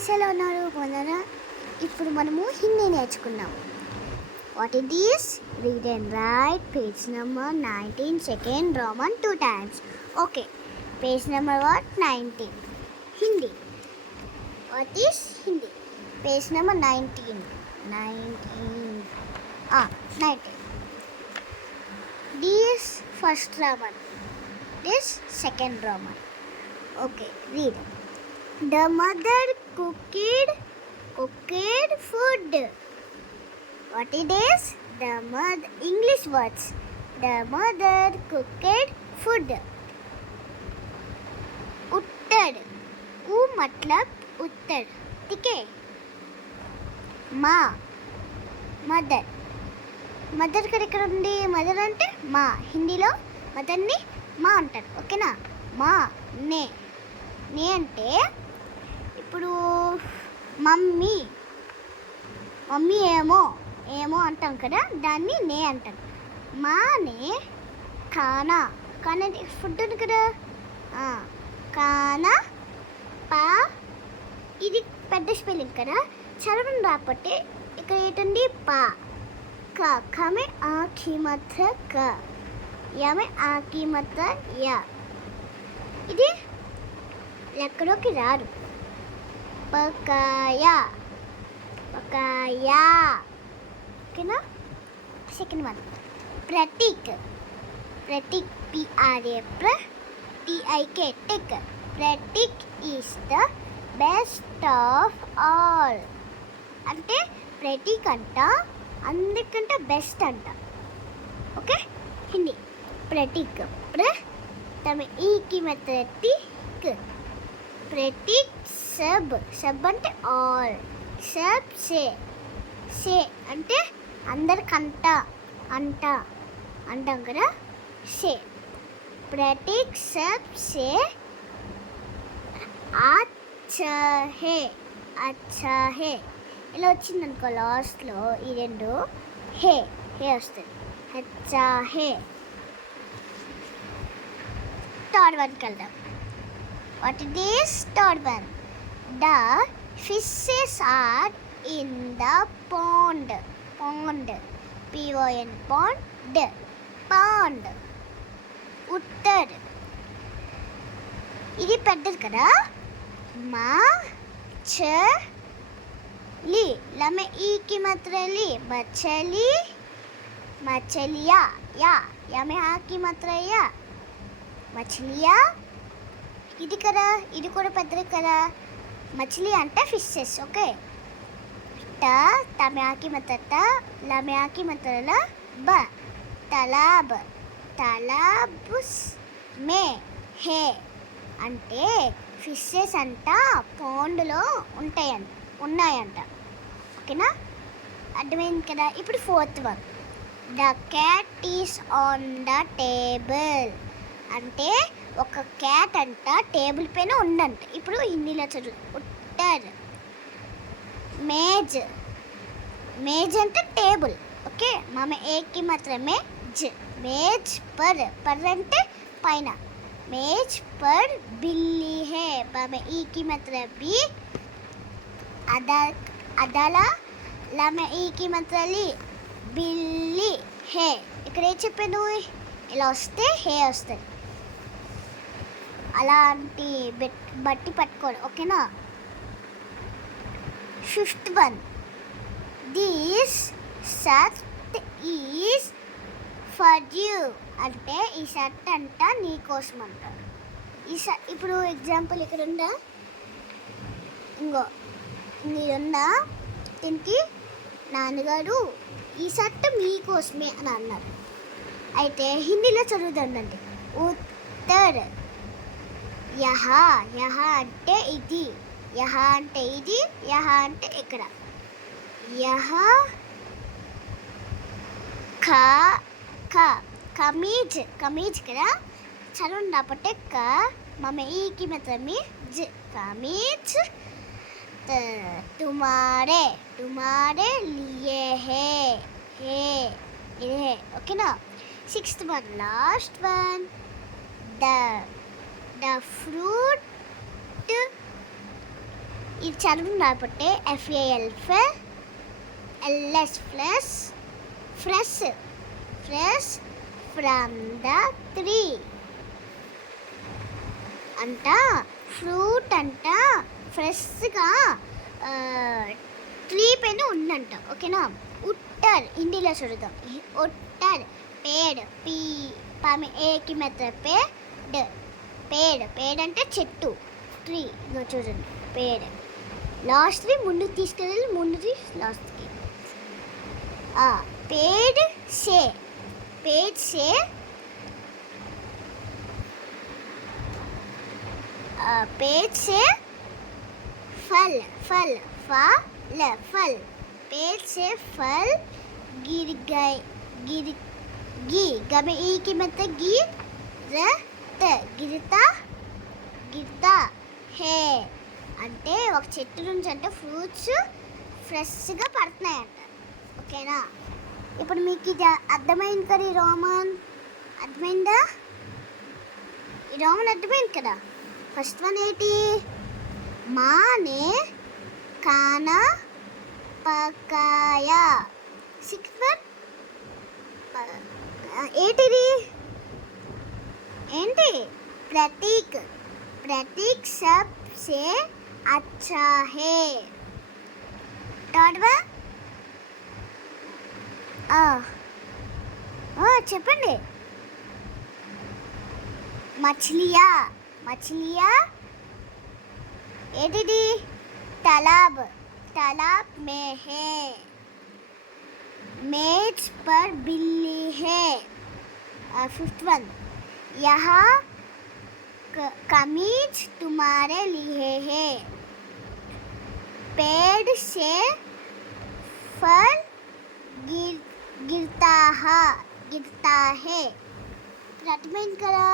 Guys ఎలా ఉన్నారు బాగున్నారా? ఇప్పుడు మనము హిందీ నేర్చుకున్నాము. What it is? Read and right page number 19 second Roman 2 times. Okay, page number 19 Hindi. What is Hindi? Page number 19. This first Roman, this second Roman. Okay, read. The mother cooked food. What it is? The mother, English words. The mother cooked food. उत्तर, ऊ मतलब उत्तर, ठीक है. माँ, mother. Mother ఇక్కడ ఉంది. Mother అంటే మా, హిందీలో మదర్ని మా అంటారు. ఓకేనా? మా నే అంటే ఇప్పుడు మమ్మీ ఏమో అంటాం కదా, దాన్ని నే అంటాం. మానే ఖానా అంటే ఫుడ్ ఉంది కదా, ఖానా పా. ఇది పెద్ద స్పెల్లింగ్ కదా, చదవడం రాకపోతే ఇక్కడ ఏంటండి పా. క में आ की मात्रा क, या में आ की मात्रा या. ఇది ఎక్కడోకి రాదు. పకాయా ఓకేనా? Second one Prateek. PRA TIK tick. Prateek is the best of all. అంటే ప్రతీక్ అంట అందరికంటే బెస్ట్ అంట. ఓకే, హిందీ ప్రతీక్. తమ ఈకి మెథటిక్. ప్రతీక్ సబ్ అంటే ఆల్. సబ్ సే అంటే అందరికంట అంటాం కదా, సే. ప్రతీక్ సబ్ సే అచ్చా హే. ఇలా వచ్చిందనుకో లాస్ట్లో ఈ రెండు హే వస్తుంది. అచ్చా హే. థర్డ్ వన్కి వెళ్దాం. What it is third one? The fishes are in the pond. PON pond. ఉత్తర్, ఇది పెద్దది కదా. మా ली लमे ई की मात्रा ली. मछलिया या में आ की मात्रा या. मछलिया ఇది కదా, ఇది కూడా పెద్దది కదా. మछली అంటే ఫిషెస్. ఓకే, తమే ఆకి మాత్ర లమే ఆకి మాత్ర బ. తలాబ్ మే హే అంటే ఫిషెస్ అంట పాండ్లో ఉన్నాయంట. ఓకేనా? అర్థమైంది కదా. ఇప్పుడు fourth one. The cat is on the table. అంటే ఒక క్యాట్ అంట టేబుల్ పైన ఉందంట. ఇప్పుడు హిందీలో చదువు. ఉత్తర్ మేజ్ అంటే టేబుల్. ఓకే, మామ ఏకి మాత్రమే జ్. మేజ్ పర్ అంటే పైన. మేజ్ పర్ బిల్లి హే. మామ ఈకి మాత్రం బి. అదలా లమే ఈకి మాత్రలి బిల్లి హే. ఇక్కడ ఏం చెప్పాను? ఇలా వస్తే హే వస్తుంది. అలాంటి బట్టి పట్టుకోండి. ఓకేనా? Fifth one. This shirt is for you. అంటే ఈ షర్ట్ అంట నీకోసం అంట. ఇప్పుడు ఎగ్జాంపుల్ ఇక్కడ ఉందా, మీరున్నా దీనికి నాన్నగారు ఈ షర్ట్ మీకోసమే అని అన్నారు. అయితే హిందీలో చదువుతుందండి. ఉత్తర్ యహా అంటే ఇది, అంటే ఇది, అంటే ఇక్కడ. యహా కమీజ్ కదా, చదవండి రాకపోతే క. మమ్మ ఈకి మాత్రమే జ్. కమీజ్ तुम्हारे लिए है ఇది है. ఓకేనా? Sixth one, last one. The fruit ఇది చదువు రాకపోతే FALS fresh from the tree అంట. ఫ్రూట్ అంట ఫ్రెష్గా ట్రీ పైన ఉందంట. ఓకేనా. ఉట్టర్ హిందీలో చూద్దాం. ఉట్టర్ పేడ్ ఏకి మెత్త పేడ్ అంటే చెట్టు. ట్రీ ఇదో చూడండి పేడ్. లాస్ట్ది ముందుకు తీసుకెళ్ళి ముందుది లాస్ట్కి. పేడ్ సే पेड़ से फल पेड़ से फल गिर गमे ई की मतलब గిరతా హే అంటే ఒక చెట్టు నుంచి అంటే ఫ్రూట్స్ ఫ్రెష్గా పడుతున్నాయంట. ఓకేనా. ఇప్పుడు మీకు ఇది అర్థమైంది కదా. ఈ రోమన్ అర్థమైందా? ఈ రోమన్ అర్థమైంది కదా. ఫస్ట్ వన్ ఏంటి? మానే కానా పకాయ. సిక్స్త్ వన్ ఏంటిది? ఏంటి? प्रतीक सबसे अच्छा है. थर्ड वन చెప్పండి. మछलिया ఏంటిది? तालाब में है. मेज पर बिल्ली है. फिफ्थ वन यहाँ कमीज तुम्हारे लिए है. पेड़ से फल गिरता है. అర్థమైంది కదా.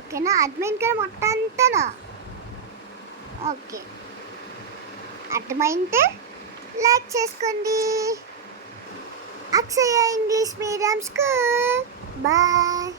ఓకేనా. అర్థమైంది కదా మొత్తం అంతనా? ఓకే. అర్థమైంటే లైక్ చేసుకోండి. అక్షయ ఇంగ్లీష్ మీడియం స్కూల్. బాయ్.